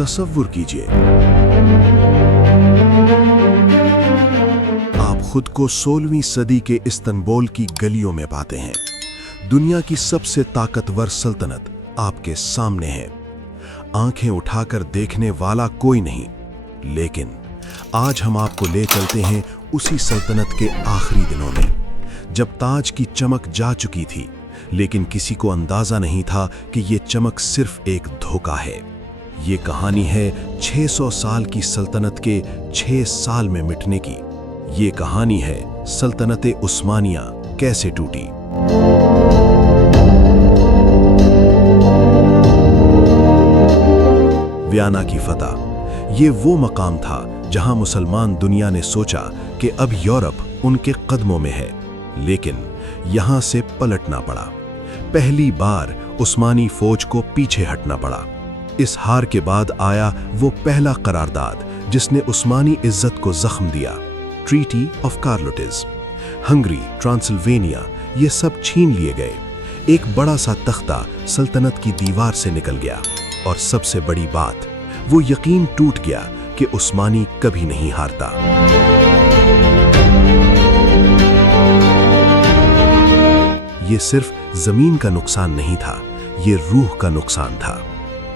तसव्वुर कीजिए, आप खुद को 16वीं सदी के इस्तांबुल की गलियों में पाते हैं। दुनिया की सबसे ताकतवर सल्तनत आपके सामने है। आंखें उठाकर देखने वाला कोई नहीं, लेकिन आज हम आपको ले चलते हैं उसी सल्तनत के आखिरी दिनों में, जब ताज की चमक जा चुकी थी, लेकिन किसी को अंदाजा नहीं था कि ये चमक सिर्फ एक धोखा है। ये कहानी है 600 साल की सल्तनत के 6 साल में मिटने की। ये कहानी है सल्तनत उस्मानिया कैसे टूटी। वियना की फतह, ये वो मकाम था जहां मुसलमान दुनिया ने सोचा कि अब यूरोप उनके कदमों में है, लेकिन यहां से पलटना पड़ा। पहली बार उस्मानी फौज को पीछे हटना पड़ा। इस हार के बाद आया वो पहला करारदाद जिसने उस्मानी इज्जत को जख्म दिया, ट्रीटी ऑफ कार्लोटिस। हंगरी, ट्रांसिल्वेनिया, ये सब छीन लिए गए। एक बड़ा सा तख्ता सल्तनत की दीवार से निकल गया, और सबसे बड़ी बात, वो यकीन टूट गया कि उस्मानी कभी नहीं हारता। ये सिर्फ जमीन का नुकसान नहीं था, ये रूह का नुकसान था।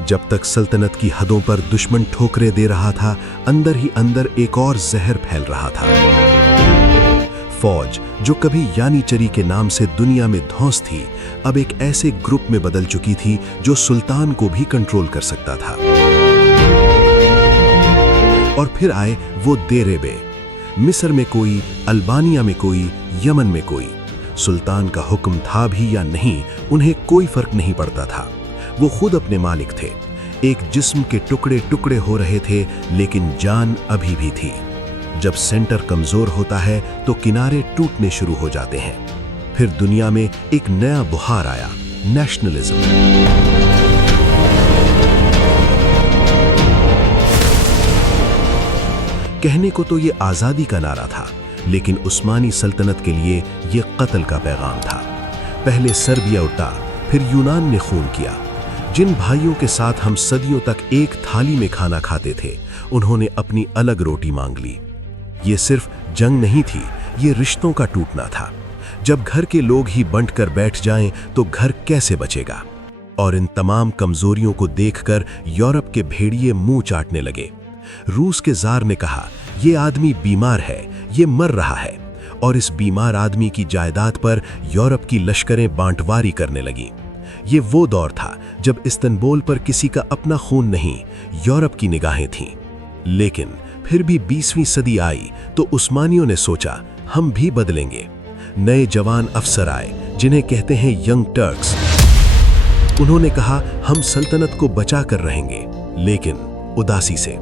जब तक सल्तनत की हदों पर दुश्मन ठोकरें दे रहा था, अंदर ही अंदर एक और जहर फैल रहा था। फौज जो कभी यानीचरी के नाम से दुनिया में धौंस थी, अब एक ऐसे ग्रुप में बदल चुकी थी जो सुल्तान को भी कंट्रोल कर सकता था। और फिर आए वो देरेबे, मिस्र में कोई, अल्बानिया में कोई, यमन में कोई। सुल्तान का हुक्म था भी या नहीं, उन्हें कोई फर्क नहीं पड़ता था। वो खुद अपने मालिक थे। एक जिस्म के टुकड़े टुकड़े हो रहे थे, लेकिन जान अभी भी थी। जब सेंटर कमजोर होता है तो किनारे टूटने शुरू हो जाते हैं। फिर दुनिया में एक नया बुखार आया, नेशनलिज्म। कहने को तो ये आजादी का नारा था, लेकिन उस्मानी सल्तनत के लिए ये कत्ल का पैगाम था। पहले सर्बिया उठा, फिर यूनान ने खून किया। जिन भाइयों के साथ हम सदियों तक एक थाली में खाना खाते थे, उन्होंने अपनी अलग रोटी मांग ली। ये सिर्फ जंग नहीं थी, ये रिश्तों का टूटना था। जब घर के लोग ही बंट कर बैठ जाएं, तो घर कैसे बचेगा? और इन तमाम कमजोरियों को देखकर यूरोप के भेड़िए मुंह चाटने लगे। रूस के जार ने कहा, ये आदमी बीमार है, ये मर रहा है। और इस बीमार आदमी की जायदाद पर यूरोप की लश्करें बांटवारी करने लगी। ये वो दौर था जब इस्तांबुल पर किसी का अपना खून नहीं, यूरोप की निगाहें थीं। लेकिन फिर भी 20वीं सदी आई तो उस्मानियों ने सोचा, हम भी बदलेंगे। नए जवान अफसर आए, जिन्हें कहते हैं यंग टर्क्स। उन्होंने कहा, हम सल्तनत को बचा कर रहेंगे, लेकिन उदासी से।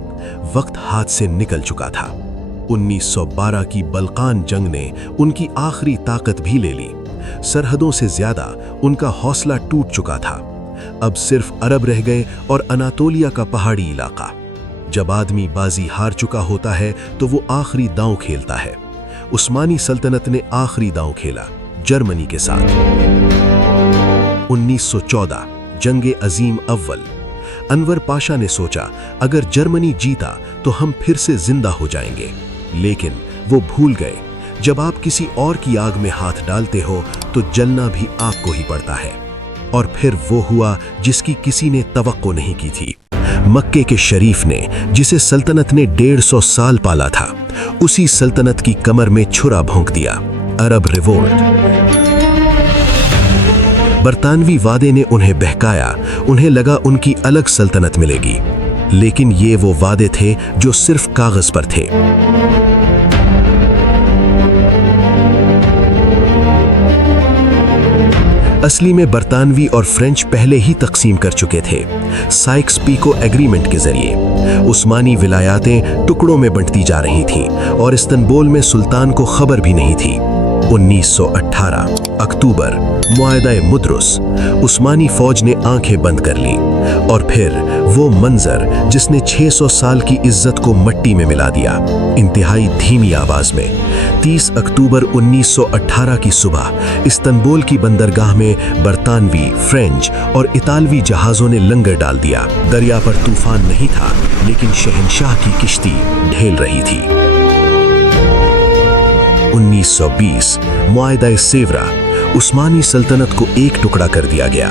वक्त हाथ से निकल चुका था। 1912 की बल्कान जंग ने उनकी आखिरी ताकत भी ले ली। सरहदों से ज्यादा उनका हौसला टूट चुका था। अब सिर्फ अरब रह गए और अनातोलिया का पहाड़ी इलाका। जब आदमी बाजी हार चुका होता है तो वो आखिरी दांव खेलता है। उस्मानी सल्तनत ने आखिरी दांव खेला, जर्मनी के साथ। 1914 जंगे अजीम अव्वल। अनवर पाशा ने सोचा, अगर जर्मनी जीता तो हम फिर से जिंदा हो जाएंगे। लेकिन वो भूल गए, जब आप किसी और की आग में हाथ डालते हो तो जलना भी आपको ही पड़ता है। और फिर वो हुआ जिसकी किसी ने तवक्को नहीं की थी। मक्के के शरीफ ने, जिसे सल्तनत ने 150 साल पाला था, उसी सल्तनत की कमर में छुरा भोंक दिया, अरब रिवोल्ट। बरतानवी वादे ने उन्हें बहकाया। उन्हें लगा उनकी अलग सल्तनत मिलेगी, लेकिन ये वो वादे थे जो सिर्फ कागज पर थे। असली में बरतानवी और फ्रेंच पहले ही तकसीम कर चुके थे, साइक्स-पीको एग्रीमेंट के जरिए। उस्मानी विलायातें टुकड़ों में बंटती जा रही थीं और इस्तांबुल में सुल्तान को खबर भी नहीं थी। 1918 अक्टूबर, मुआहदा मुद्रुस। उस्मानी फौज ने आंखें बंद कर लीं और फिर वो मंजर जिसने 600 साल की इज्जत को मिट्टी में मिला दिया। इंतहाई धीमी आवाज में 30 अक्टूबर 1918 की सुबह इस्तांबुल की बंदरगाह में बरतानवी, फ्रेंच और इतालवी जहाज़ों ने लंगर डाल दिया। दरिया पर तूफान नहीं था, लेकिन शहंशाह की किश्ती ढेल रही थी। 1920 मुआहदा सेवरा। उस्मानी सल्तनत को एक टुकड़ा कर दिया गया।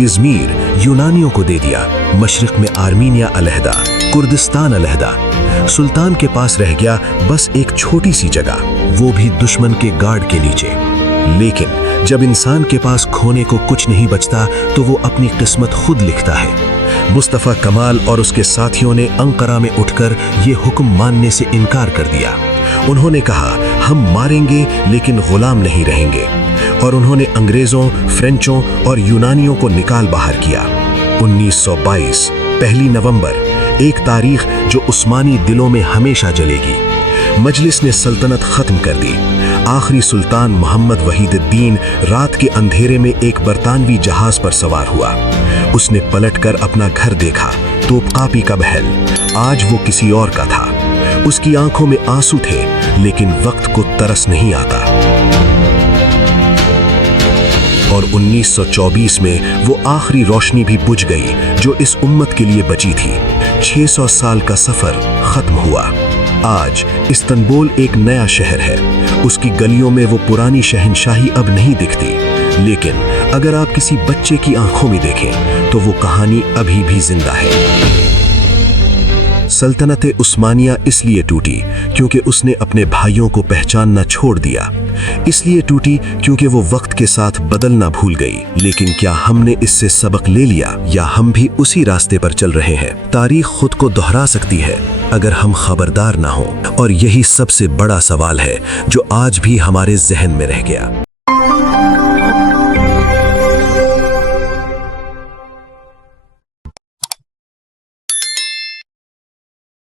इज़मीर यूनानियों को दे दिया। मशरिक में आर्मीनिया अलहदा, कुर्दिस्तान अलहदा। सुल्तान के पास रह गया बस एक छोटी सी जगह, वो भी दुश्मन के गार्ड के नीचे। लेकिन जब इंसान के पास खोने को कुछ नहीं बचता तो वो अपनी किस्मत खुद लिखता है। मुस्तफ़ा कमाल और उसके साथियों ने अंकारा में उठकर ये हुक्म मानने से इनकार कर दिया। उन्होंने कहा, हम मारेंगे लेकिन गुलाम नहीं रहेंगे, और उन्होंने अंग्रेजों, फ्रेंचों और यूनानियों को निकाल बाहर किया। 1922 1 नवंबर, एक तारीख जो उस्मानी दिलों में हमेशा जलेगी। मजलिस ने सल्तनत खत्म कर दी। आखिरी सुल्तान मोहम्मद वहीदुद्दीन रात के अंधेरे में एक बरतानवी जहाज पर सवार हुआ। उसने पलटकर अपना घर देखा, तोपकापी का महल। आज वो किसी और का था। उसकी आंखों में आंसू थे, लेकिन वक्त को तरस नहीं आता। और 1924 में वो आखिरी रोशनी भी बुझ गई जो इस उम्मत के लिए बची थी। 600 साल का सफर खत्म हुआ। आज इस्तांबुल एक नया शहर है। उसकी गलियों में वो पुरानी शहंशाही अब नहीं दिखती, लेकिन अगर आप किसी बच्चे की आंखों में देखें तो वो कहानी अभी भी जिंदा है। सल्तनत उस्मानिया इसलिए टूटी क्योंकि उसने अपने भाइयों को पहचानना छोड़ दिया। इसलिए टूटी क्योंकि वो वक्त के साथ बदलना भूल गई। लेकिन क्या हमने इससे सबक ले लिया, या हम भी उसी रास्ते पर चल रहे हैं? तारीख खुद को दोहरा सकती है अगर हम खबरदार ना हों, और यही सबसे बड़ा सवाल है जो आज भी हमारे जहन में रह गया।